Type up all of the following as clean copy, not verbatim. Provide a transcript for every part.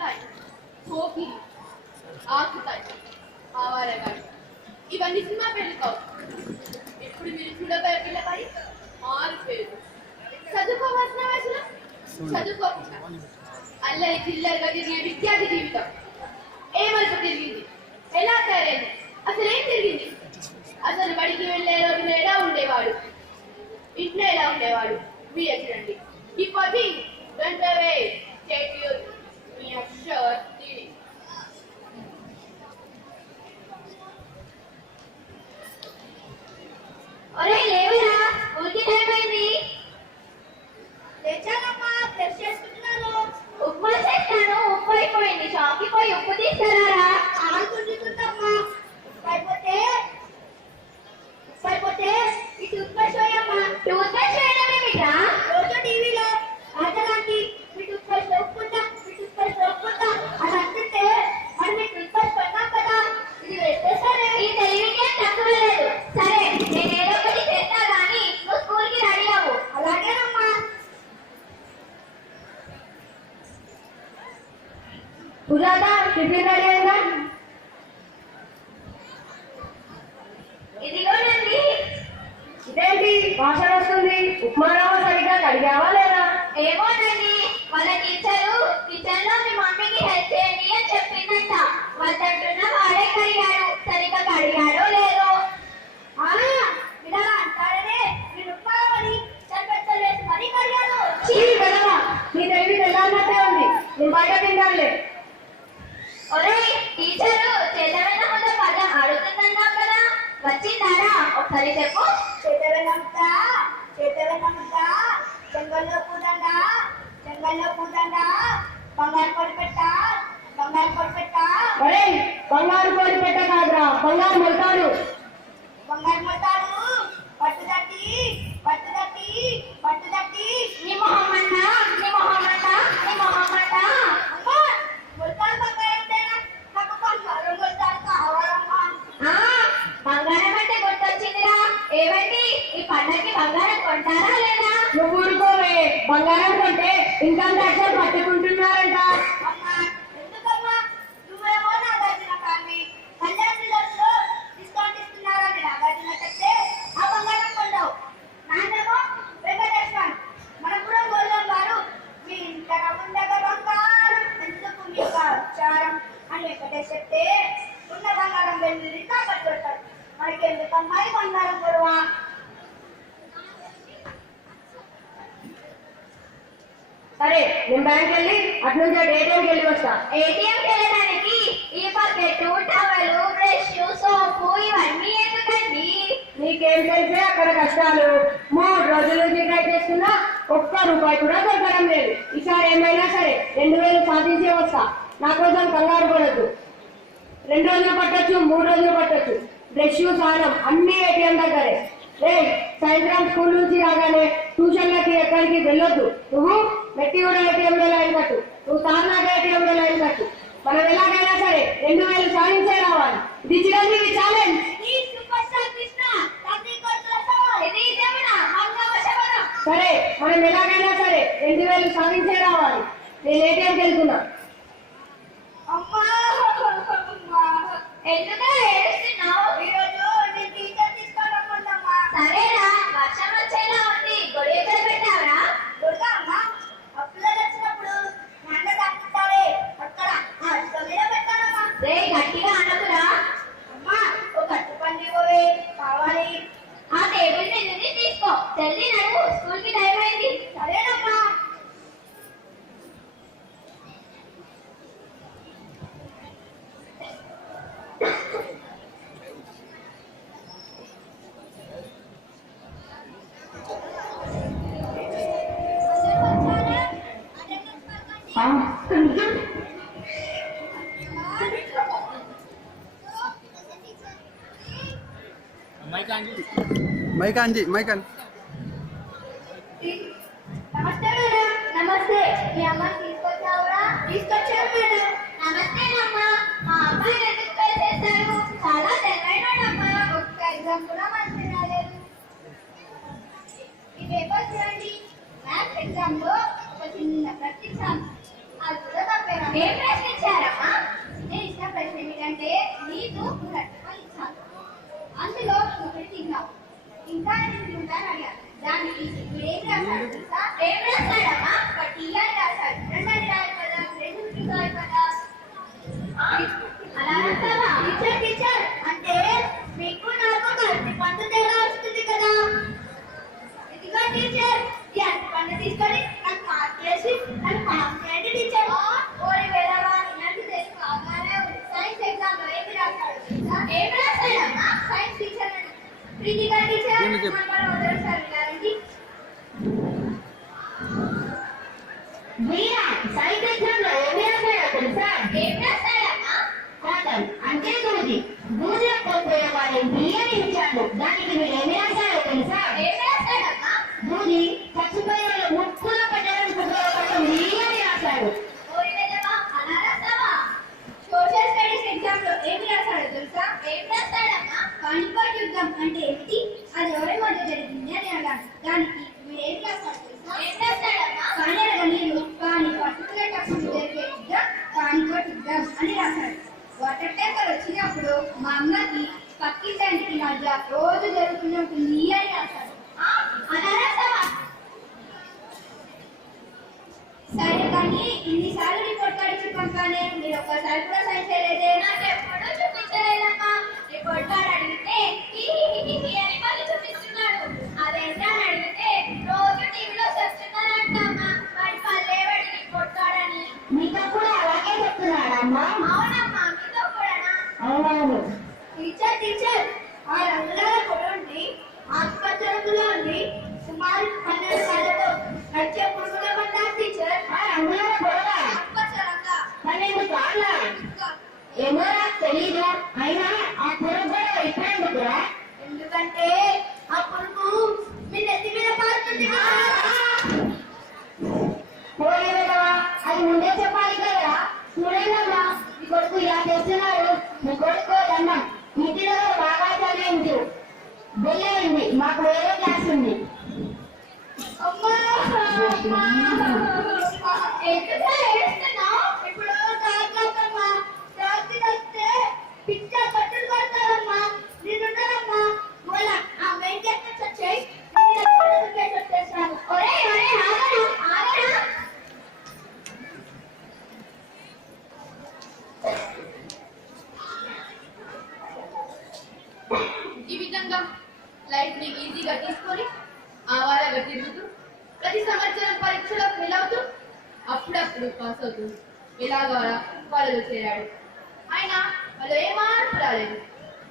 కుల్లాయి, సోకిరి, ఆకుతాయి, ఆవారగాడి ఇవన్నీ సినిమా పేర్లు కావు. ఇప్పుడు మీరు చూడబోయే పిల్లపై 6 పేర్లు. చదువుకోవాల్సిన వయసులో చదువుకోకుండా అల్లరి చిల్లరగా తిరిగే విద్యార్థి జీవితం ఏమలుపు తిరిగింది, ఎలా తయారైంది, అసలు ఏం తిరిగింది, అసలు బడికి వెళ్ళే రోజులు ఎలా ఉండేవాడు, ఇంట్లో ఎలా ఉండేవాడు మీరు చూడండి. ఈ పది వెంటనే మీ అక్షర్తి ఒరే లేవురా, ఊరికి టైం అయింది. తెచ్చానమ్మా, టెస్ట్ చేసుకుంటున్నాను. ఉప్మా చేస్తాను, ఉప్పు అయిపోయింది. షాప్కి పోయి ఉప్పు తీసుకురారా. ఆడుకుంటుందమ్మా. అయిపోతే ఈ టూత్ బ్రష్ వేయమ్మా. టూత్ బ్రష్ వేయడం ఏమిట్రా? రోజు టీవీలో ఆటలాంటి మీ టూత్ బ్రష్ ఒప్పుకుంటా, మీ టూత్ బ్రష్ ఒప్పుకుంటా అని అంటుంటే మరి మీ టూత్ బ్రష్ కొన్నాం కదా, ఇది వేసేసరే. ఈ తెలివికి తక్కువ లేదు. సరే, నేను ఏదో ఒకటి చేస్తా కానీ నువ్వు స్కూల్కి రెడీ అవ్వు. అలాగేనమ్మా. సుజాత, టిఫిన్ రెడీ అయిందా? ఇదిగోనండి. ఇదేంటి వాసన వస్తుంది? ఉప్మా రవ్వ సరిగ్గా కడిగావా లేదా? ఏమోనండి, వాళ్ళ టీచరు కిచెన్ లో మీ మమ్మీకి హెల్ప్ చేయండి అని చెప్పిందంట. వద్దంటున్నా వాడే కడిగాడు. సరిగ్గా కడిగాడో లేదో. ఇలా అంటాడనే మీరు ఉప్మావని చంపెట్టలేసి మరీ కడిగాను. కదమ్మా, నీ తెలివి తెల్లారినట్టే ఉంది. నేను బయట తింటానులే. ఒరే టీచరు, చేతమైన ముద్ద పదం అడుగుతుందన్నావు కదా, వచ్చిందారా? ఒకసారి చెప్పు. చేతవెన్నముద్దా, చెంగల్లో పూదండా, బంగారు పొడి పెట్ట. ఒరే, బంగారు కోడి పెట్ట కాదురా, బంగారు మొలతాడు. బంగారు మొత్తాలు పట్టుదట్టి. నీ మొహమ్మంట, నీ మొహమ్మంట, నీ మొహమ్మంట. అమ్మా, మొత్తాలు బంగారం తేనా? నాకు బంగారం మొత్తాలు కావాలమ్మా. బంగారం అంటే గుర్తొచ్చిందిరా. ఏమండి, ఈ పండగకి బంగారం కొంటారా లేదా? నువ్వు ఊరుకోవే, బంగారం కొంటే ఇంకా లక్షలు పట్టుకుంటున్నారంట. అమ్మా, ఎందుకమ్మా? నువ్వేమో నాగార్జున కానీ కళ్యాణిలో డిస్కౌంట్ ఇస్తున్నారని నాగార్జున చెప్తే ఆ బంగారం కొంటావు. నాన్నేమో వెంకటేశ్వర్ మనపురం గోల్డెన్ గారు మీ ఇంట ఉండగా బంగారం ఎందుకు మీకు ఆచారం అని వెంకటేష్ చెప్తే ఉన్న బంగారం వెళ్ళి కాబట్టాడు. మనకి ఎందుకమ్మా ఈ బంగారం గొడవ? సరే, నేను బ్యాంక్ వెళ్ళి అటు నుంచి ఏటీఎంకి వెళ్ళి వస్తా. ఏటీఎంకి వెళ్ళడానికి ఈ బకెట్, టవల్, బ్రష్, సోపు ఇవన్నీ ఎందుకండి? నీకేం తెలిసే అక్కడ కష్టాలు. 3 రోజుల నుంచి ట్రై చేస్తున్నా, ఒక్క రూపాయి కూడా దొరకడం లేదు. ఈసారి ఏమైనా సరే 2000 సాధించే వస్తా. నా కోసం కంగారు పడద్దు. 2 రోజులు పట్టొచ్చు, 3 రోజులు పట్టొచ్చు. బ్రష్, స్నానం అన్ని ఏటీఎం దగ్గరే. సాయంత్రం స్కూల్ నుంచి రాగానే ట్యూషన్లకి ఎక్కడికి వెళ్ళొద్దు. నువ్వు మెట్టిగూడ ఏటీఎంలో లైన్ కట్టు, నువ్వు తార్నాక ఏటీఎంలో లైన్ కట్టు. మనం ఎలాగైనా సరే 2000 సాధించే రావాలి. ఇది చిరంజీవి ఛాలెంజ్. సరే, మనం ఎలాగైనా సరే 2000 సాధించే రావాలి. నేను ఏటీఎంకి వెళ్తున్నా. అమ్మా, ఎందుకు ఏడుస్తున్నావు? ఈరోజు నీ టీచర్ తీసుకోవాలనుకుంటామా? సరేరా, వర్షం వచ్చేలా ఉంది. గొడవ ఎక్కడ పెట్టావరా? దుర్గా అమ్మ, అప్పులలో వచ్చినప్పుడు నాన్న దాక్కుంటారే అక్కడ ఆ అడ్డ మీద పెట్టానమ్మా. రే, గట్టిగా అనకురా. అమ్మా, ఒక అట్టుపండి ఇవ్వవే, కావాలి. ఆ టేబుల్ మీద ఉంది, తీసుకో. జల్దీ నడువు, స్కూల్కి టైం అయింది. సరేనమ్మా. Mike on. నమస్తే మేడం. నమస్తే. మీ అమ్మ తీసుకొచ్చావురా? తీసుకొచ్చాను మేడం. నమస్తేనమ్మా. మా అబ్బాయి ఎందుకు ఫెయిల్ చేశారు? చాలా తెలివైనడమ్మా. ఒక్క ఎగ్జామ్ కూడా మంచి రాలేదు. ఈ పేపర్ చూడండి. మ్యాథ్స్ ఎగ్జామ్ లో ఒక చిన్న ప్రశ్న అది కూడా తప్పేనా? ఏం ప్రశ్న? రాశాడు తెలుసా? ఏం రాశాడమ్మా? ఒక టీఆర్ రాశాడు. రెండని రాయాలి కదా, రెండు రాయాలి కదా. అలా రాస్తావా? టీచర్ అంటే మీకు నాకు కలిసి పంట తేడా వస్తుంది కదా. ఇదిగో టీచర్, ఈ అంత పంట తీసుకొని నాకు మార్క్ చేసి నన్ను పాస్ చేయండి టీచర్. ఓరి వేళవా, ఇలాంటి తెలుసు కాగానే ఉంది. సైన్స్ ఎగ్జామ్ లో ఏమి రాశాడు తెలుసా? ఏమి రాశాడమ్మా? సైన్స్ టీచర్ ప్రీతిగా టీచర్ మన మొదటిసారి వినారండి. వీరా సైన్స్ ఎగ్జామ్ లో ఏమి రాశాడో తెలుసా? ఏం రాశాడమ్మా? కాటన్ అంటే దూది. దూదిలో కోల్పోయే వాడిని బియ్యని ఇచ్చాడు. దానికి మీరు ఏమి రాశాడో తెలుసా? ఏం రాశాడమ్మా? దూది చచ్చిపోయే వాళ్ళ ముక్కులో పెట్టడానికి ఉపయోగపడటం బియ్యని రాశాడు. ఓరి వేళవా, అలా రాస్తావా? సోషల్ స్టడీస్ ఎగ్జామ్ లో ఏమి రాశాడో తెలుసా? ఏం రాశాడమ్మా? పానిపట్ యుద్ధం అంటే ఏమిటి, అది ఎవరి మధ్య జరిగింది అని అన్నాడు. దానికి మీరు ఏం రాశాడు తెలుసా? ఏం రాశాడమ్మా? పానీయ నీరు కానీ పర్టికులర్ టప్పుడు జరిగే యుద్ధం పానిపట్ యుద్ధం అని రాశాడు. వాటర్ ట్యాంకర్ వచ్చినప్పుడు మా అమ్మకి పక్కింటి మధ్య రోజు జరుగుతూనే ఉంటుంది అని రాశాడు. అలా రాస్తావా? సరే కానీ ఇన్నిసార్లు రిపోర్ట్ కార్డు చూపంగానే మీరు ఒక్కసారి కూడా సైన్ చేయలేదే. నాకు ఎప్పుడూ చూపించలేదమ్మా. రిపోర్ట్ కార్డు అడిగితే అని మళ్ళీ చూపిస్తున్నాడు. అదేంటా అని అడిగితే రోజు టీవీలో చెప్తున్నారంటమ్మా. వాడి పల్లెవాడి రిపోర్ట్ కార్డు అని. మీతో కూడా అలాగే చెప్తున్నాడమ్మా? అవునమ్మా, మీతో కూడానా? అవునవును. టీచర్ ఆ రంగుల పొడి ఆకుపచ్చ రంగులో ఉంది. సుమారు 12 సార్లతో నడిచే పురుగుల పడ్డారు టీచర్. ఆ రంగుల గొడవ ఆకుపచ్చ రంగా 12 సార్ల ఏమో నాకు తెలీదు. అయినా ఆ పురుగు గొడవ ఇప్పుడెందుకురా? ఎందుకంటే ఆ పురుగు మీ నెత్తి మీద పారుతుంది. పోలేదమ్మా, అది ముందే చెప్పాలి కదా. చూడండమ్మా, మీ కొడుకు ఇలా చేస్తున్నాడు. మీ కొడుకు దండం. ఇంటిలో బాగా చదివించు. వెళ్ళేయండి, మాకు వేరే క్లాస్ ఉంది. అమ్మా అమ్మా, ఎందుకు ఏడుస్తున్నావు? ఇప్పుడు తాగమ్మా, రాత్రి వస్తే పిచ్చ కట్టులు కొడతారమ్మా. నేనున్నానమ్మా. వాళ్ళ ఆ మెయింటెనెన్స్ వచ్చేయి. వచ్చేస్తాను. ఒరే ఒరే, ఆగరా ఆగరా. ఈ విధంగా లైఫ్ ని ఈజీగా తీసుకొని ఆవారగా తిరుగుతూ ప్రతి సంవత్సరం పరీక్షలో ఫెయిల్ అవుతూ అప్పుడప్పుడు పాస్ అవుతూ ఎలాగా కాలేజీలో చేరాడు. అయినా వాళ్ళు ఏ మార్పు రాలేదు.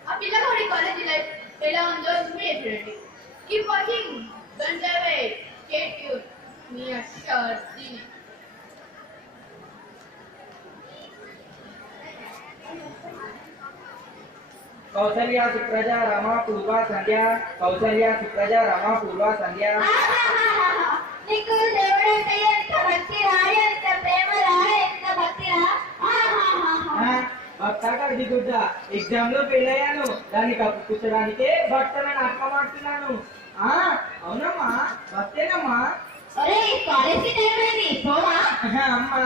ఆ పిల్లవాడి కాలేజీ లైఫ్ ఎలా ఉందో మీరే చూడండి. Keep watching, don't away, stay tune, మీ అష్యూర్ దీని. కౌసల్య సుప్రజ రమ పూర్వ సంధ్య. కౌసల్య సుప్రజ రమ పూర్వ సంధ్య. నీకు దేవుడంటే ఎంత భక్తిరా, ఎంత ప్రేమరా, ఎంత భక్తిరా. భక్త గుడ్డ ఎగ్జామ్ లో ఫెయిల్ అయ్యాను. దాన్ని కప్పుకుంచడానికే భక్తులను అర్థమాడుతున్నాను. అవునమ్మా, భక్తేనమ్మా. ఒరే, కాలేజీకి టైం అయింది, పోవా? అమ్మా,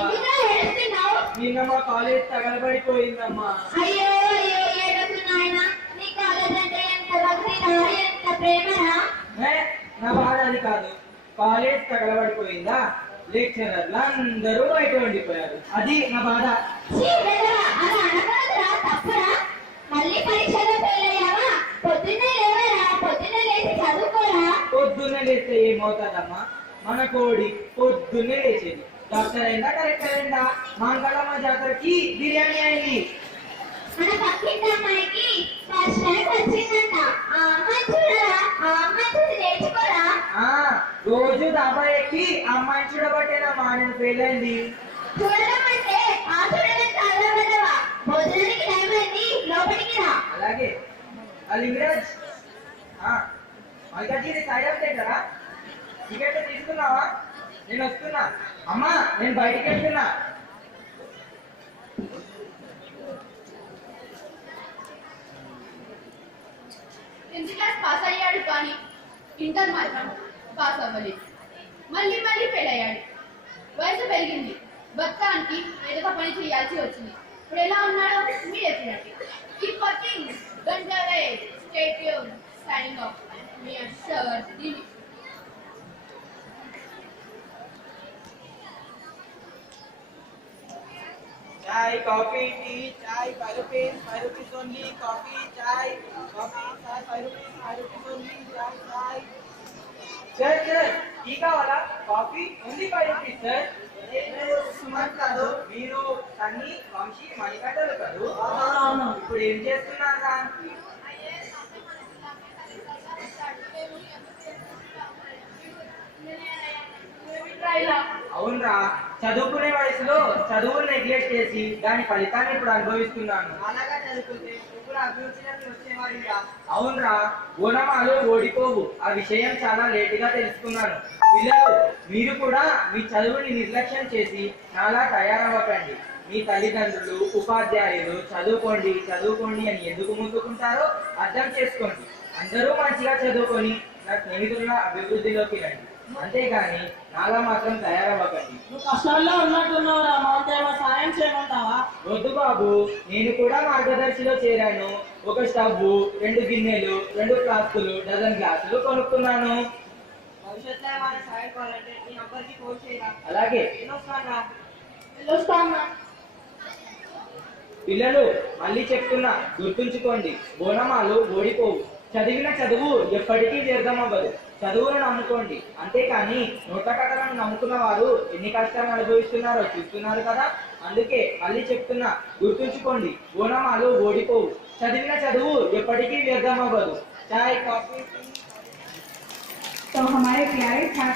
ఎందుకు ఏడుస్తున్నావు? నిన్న మా కాలేజ్ తగలబడిపోయిందమ్మా. అయ్యో అయ్యో, ఏడకు నాయనా. నీ కాలేజ్ అంటే ఎంత భక్తిరా, ఎంత ప్రేమరా. నా బాధ అది కాదు. కాలేజ్ తగలబడిపోయిందా, లెక్చరర్లు అందరూ బయట ఉండిపోయారు. అది నా బాధ. ఛీ, వెధవా, అలా అనకూడదురా, తప్పురా. మళ్ళీ పరీక్షలో ఫెయిల్ అయ్యావా? పొద్దున్నే లేవరా, పొద్దున్నే లేచి చదువుకోరా. పొద్దున్నే లేస్తే ఏమవుతుందమ్మా? మన కోడి పొద్దున్నే లేచేది. డాక్టర్ అయిందా, కరెక్టర్ అయిందా? మంగళమ్మ జాతరకి బిర్యానీ అయింది. మన పక్కింటి అమ్మాయికి ఫస్ట్ ర్యాంక్ వచ్చిందంట. ఆ అమ్మాయి చూడరా, ఆ అమ్మాయి చూసి నేర్చుకోరా. రోజు డాబా ఎక్కి అమ్మాయిని చూడబట్టేనమ్మా నేను ఫెయిల్ అయింది. చూడడం అంటే ఆ చూడడం చాలా వెధవా. భోజనానికి టైం అయింది, లోపలికి రా. అలాగే లింగరాజ్, మల్కాజీ సైడ్ అవుతాయి కదా, టికెట్ తీసుకున్నావా? నేను వస్తున్నా. అమ్మా, నేను బయటికి వెళ్తున్నా. 10th క్లాస్ పాస్ అయ్యాడు కానీ ఇంటర్ మాత్రం పాస్ అవ్వలేదు. మళ్ళీ ఫెయిల్ అయ్యాడు. వయసు పెరిగింది. బతకానికి ఏదో పని చేయాల్సి వచ్చింది. ఇప్పుడు ఎలా ఉన్నాడో మీరే చూడండి. Keep watching, don't away, stay tune, signing off. మీ అష్యూర్ దీని. चाय कॉफी टी चाय 5 rupees only कॉफी चाय 5 rupees only चाय सर सर టీ కావాలా coffee only 5 rupees sir Suman కాదు మీరు సన్నీ వంశీ మణికంఠలు కాదు ఇప్పుడు ఏం చేస్తున్నారు రా అవునరా చదువుకునే వయసులో చదువును నెగ్లెక్ట్ చేసి దాని ఫలితాన్ని ఇప్పుడు అనుభవిస్తున్నాను అలాగా చదువుకుంటే ఇప్పుడు అభివృద్ధిలోకి వచ్చేవాడిరా అవునరా ఓనమాలు ఓడిపోవు ఆ విషయం చాలా లేటుగా తెలుసుకున్నాను పిల్లలు మీరు కూడా మీ చదువుని నిర్లక్ష్యం చేసి చాలా తయారవ్వకండి మీ తల్లిదండ్రులు ఉపాధ్యాయులు చదువుకోండి చదువుకోండి అని ఎందుకు ముందుకుంటారో అర్థం చేసుకోండి అందరూ మంచిగా చదువుకొని నా స్నేహితుల అభివృద్ధిలోకి రండి అంతేగాని నాలా మాత్రం తయారవ్వకండి నువ్వు కష్టాల్లో ఉన్నట్టున్నావురా మాకేమో సాయం చేయమంటావా వద్దు బాబు నేను కూడా మార్గదర్శిలో చేరాను ఒక స్టవ్ 2 గిన్నెలు 2 ఫ్లాస్కులు డజన్ గ్లాసులు కొనుక్కున్నాను భవిష్యత్తులో ఏమైనా సాయం కావాలంటే నీ నంబర్కి ఫోన్ చేయరా అలాగే వెళ్ళొస్తానా పిల్లలు మళ్ళీ చెప్తున్నా గుర్తుంచుకోండి బోనమాలు ఓడిపోవు చదివిన చదువు ఎప్పటికీ వ్యర్థం అవ్వదు చదువును నమ్ముకోండి అంతేకాని నోట్ల కట్టలను నమ్ముకున్న వారు ఎన్ని కష్టాలను అనుభవిస్తున్నారో చూస్తున్నారు కదా అందుకే మళ్ళీ చెప్తున్నా గుర్తుంచుకోండి బోనమాలు ఓడిపోవు చదివిన చదువు ఎప్పటికీ వ్యర్థం అవ్వదు చాయ్ కాఫీ तो हमारे प्यारे छात्र